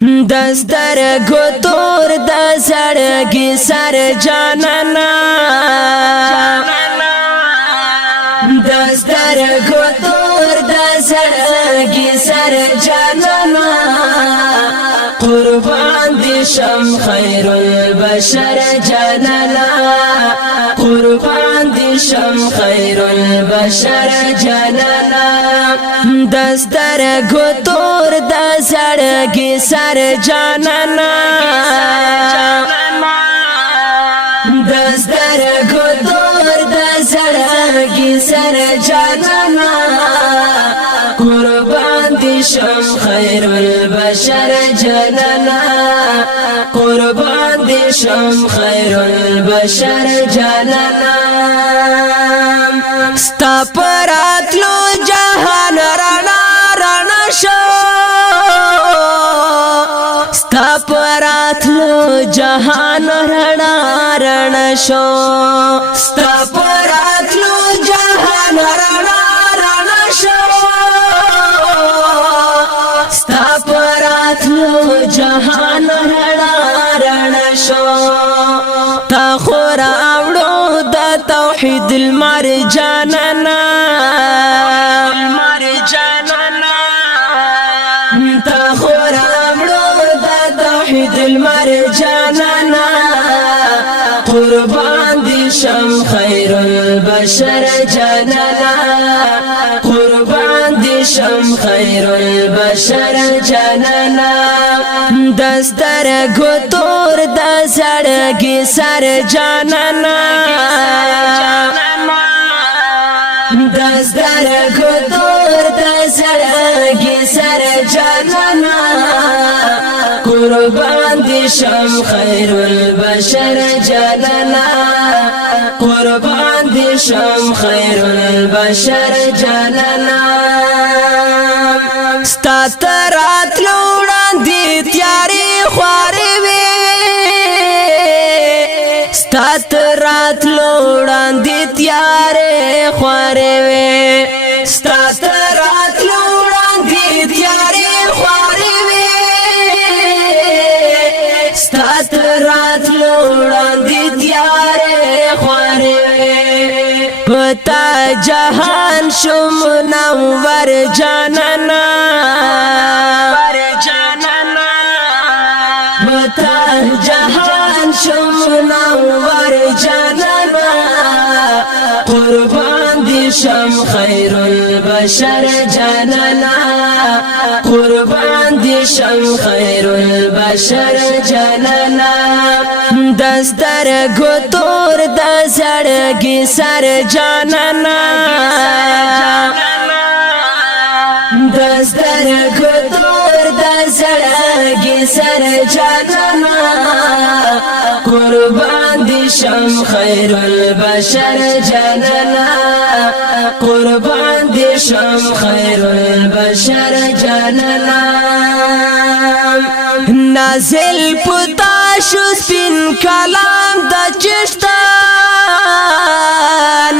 دستر گتور د سړګي سر جانانا دستر گتور د سړګي سر جانانا قربان دي شم خير البشر جانانا قربان دي شم خير البشر جانانا دستر گتور د سړګي سر جانانا دستر گتور د سړګي سر جانانا قربان دي شم خير البشر جانانا قربان دي شم خير البشر جانانا ستا پراتلو جهان رانا رانا شو ستا پراتلو جهان رانا رانا شو ستا پراتلو جهان رانا رانا شو ستا پراتلو جهان رانا رانا شو تا خورا اوړو د توحید المرجاننا تا خورا اوړو د توحید المرجاننا قربان دي شم خير البشر جانانا قربان دي شم خير البشر جانانا دستر گتور د سړګي سر جانانا دستر گتور د سړګي سر جانانا قربان دي شم خير البشر جانانا قربان دي شم خير البشر جانانا ستا تراتلو وړاندې تیارې خوارې وې ستا تراتلو وړاندې تیارې خوارې وې ستا تراتلو وړاندې تیارې خوارې وې ستا تراتلو وړاندې تیارې خوارې وې پتا جهان شو منور جانانا پتا جهان شو منور جانانا قربان دي شم خير البشر جانانا قربان دي شم خير البشر جانانا دستر گتور د سړګي سر جانانا دستر گتور د سړګي سر جانانا قربان دي شم خير البشر جانانا قربان دي شم خير البشر جانانا نازل پتا شو سپین کلام د چشتان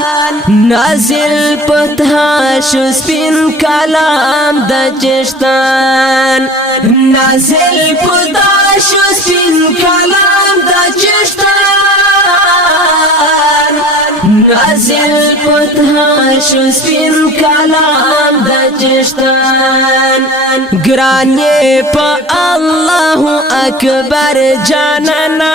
نازل پتا شو سپین کلام د چشتان نازل پتا شو سپین کلام د چشتان نازل پتا شو سپین کلام د چشتان گرانی پا الله اکبر جانانا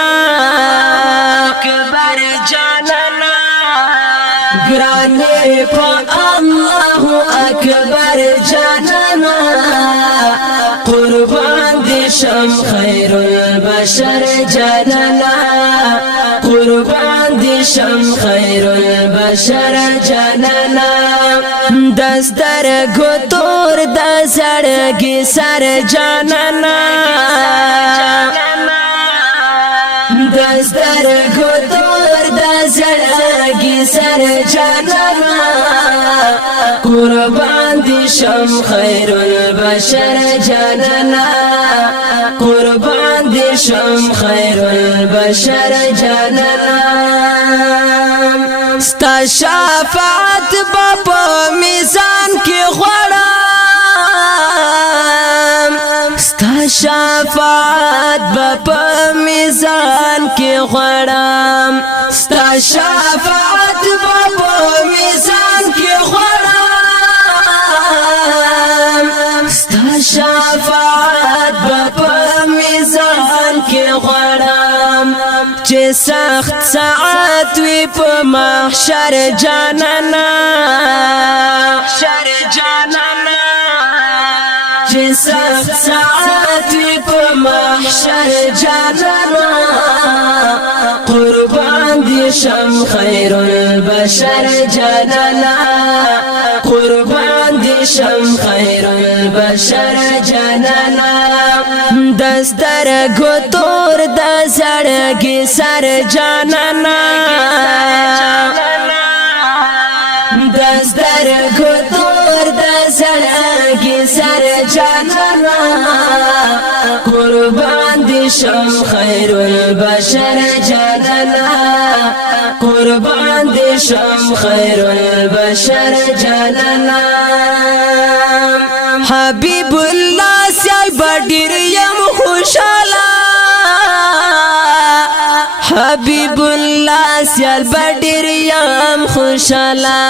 گرانی پا الله اکبر جانانا قربان دي شم خير البشر جانانا قربان دي شم خير البشر جانانا دستر گتور د سړګي سر جانانا دستر گتور د سړګي سر جانانا قربان دي شم خير البشر جانانا قربان دي شم خير البشر جانانا ستا شفاعت په میزان کې غواړم شفاعت شفاعت په میزان کې غواړم ستا شفاعت په میزان کې غواړم ستا شفاعت په میزان کې غواړم چې سخت ساعت وي په محشر جانانا چې سخت ساعت وي په محشر جانانا قربان دي شم خير البشر جانانا قربان دي شم خير البشر جانانا دستر گتور د زړګي سر جانانا دستر گتور د زړګي سر جانانا قربان دي شم خير البشر جانانا قربان دي شم خير البشر جانانا حبيب الله سيال بدر يم خوشالا حبيب الله سيال بدر يم خوشالا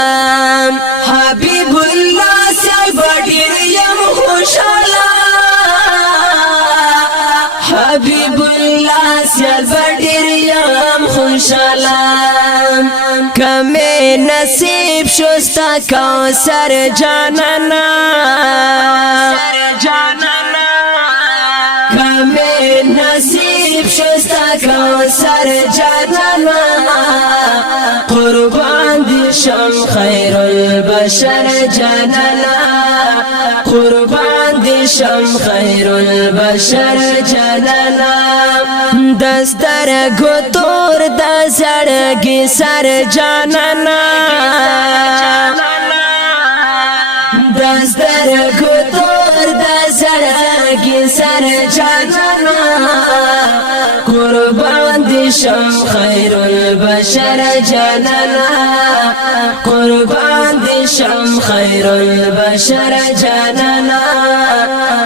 حبيب الله سيال بدر يم خوشالا حبيب الله سيال بدر يم خوشالا کمه نصیب شوستا کوثر جانانا کمه نصیب شوستا کوثر جانانا قربان دي شم خير البشر جانانا قربان دي شم خير البشر جانانا دستر گتور د زړګي سر جانانا دستر گتور د زړګي سر جانانا قربان دي شم خير البشر جانانا قربان دي شم خير البشر جانانا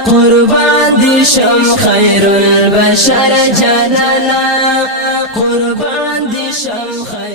قربان دي شم خير البشر جانانا قربان دي شم خير